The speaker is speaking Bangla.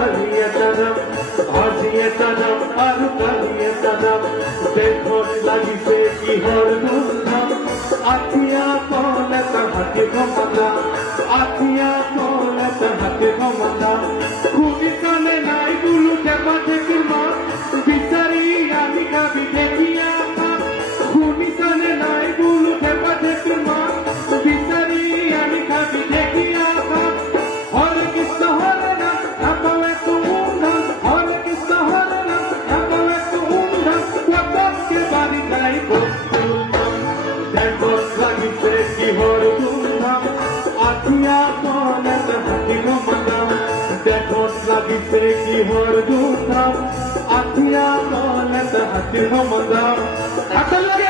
কালিয়ে কাদাম হাজিয়ে কাদাম আর কালিয়ে কাদাম দেখত লাগিছে কিহর ধুমধাম আঠিয়া কলে তাহাকে ঘমাদা আঠিয়া কলে তাহাকে ঘমাদা খুবই কানে নাই গুলু টেপা থেকে মা বিচারি আমি খাবি দেখিয়া খুবই কানে নাই গুলু টেপা থেকে মা বিচারি আমি খাবি দেখিয়া হরে কৃষ্ণ হরে না একালে তুমধাম হরে কৃষ্ণ হরে না একালে তুমধাম কতকে বাড়ি যাই বস্তুধাম দেখত লাগিছে কিহর ধুমধাম আঠিয়া কলে তাহাকে ঘমাদাম দেখত লাগিছে কিহর ধুমধাম আঠিয়া কলে তাহাকে ঘমাদাম আসল লাগে